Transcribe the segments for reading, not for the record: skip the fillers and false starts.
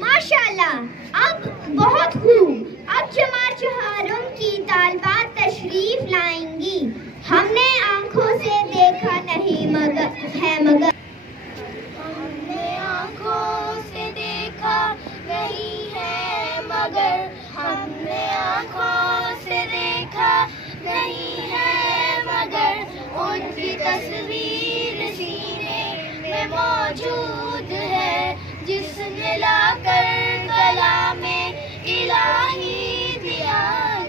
ماشاءاللہ، اب بہت خوب. اب جماعت چہارم کی طالبات تشریف لائیں گی. ہم نے آنکھوں سے دیکھا نہیں مگر ہم نے آنکھوں سے دیکھا نہیں ہے مگر ہم نے آنکھوں سے دیکھا نہیں ہے مگر ان کی تصویر سینے میں موجود ہے جس نے لا کر کلام الہی دیا،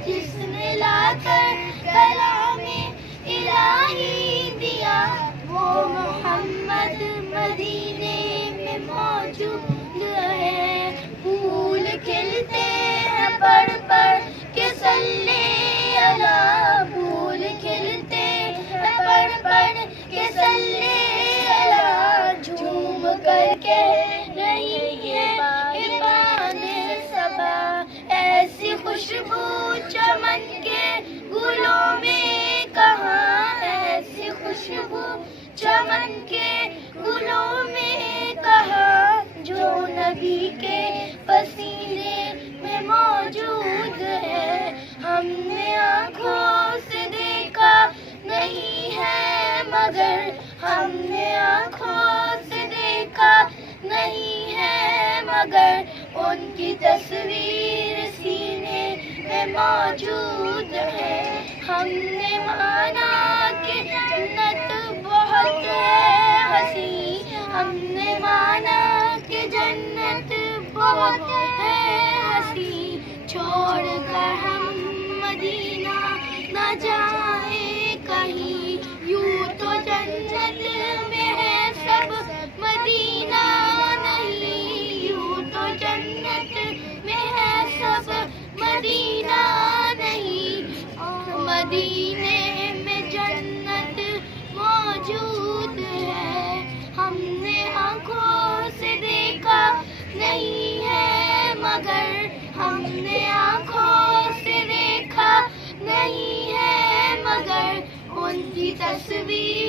جس نے لا کر کلام الہی دیا. وہ محمد مدینے میں موجود ہے. پھول کھلتے ہیں پڑھ پڑھ کے صلی اللہ، پھول کھلتے ہیں پڑھ پڑھ کے صلی اللہ. جھوم کر کہہ رہی ہے ایمان صبا، ایسی خوشبو چمن کے گلوں میں کہاں، ایسی خوشبو چمن کے گلوں میں کہاں جو نبی کے پسینے میں موجود ہے. ہم نے آنکھوں سے دیکھا نہیں ہے مگر ہم نے آنکھوں سے دیکھا نہیں ہے مگر ان کی تصویر سینے میں موجود ہے. ہم نے مانا کہ جنت بہت ہے حسین، ہم نے مانا کہ جنت بہت ہے حسین. چھوڑ کر ہم مدینہ نہ جائیں کہیں، یوں تو جنت میں ہے سب مدینہ نہیں، یوں تو جنت میں ہے سب مدینہ نہیں. مدینے میں جنت موجود ہے. ہم نے آنکھوں سے دیکھا نہیں ہے مگر ہم نے آنکھوں سے دیکھا نہیں ہے مگر ان کی تصویر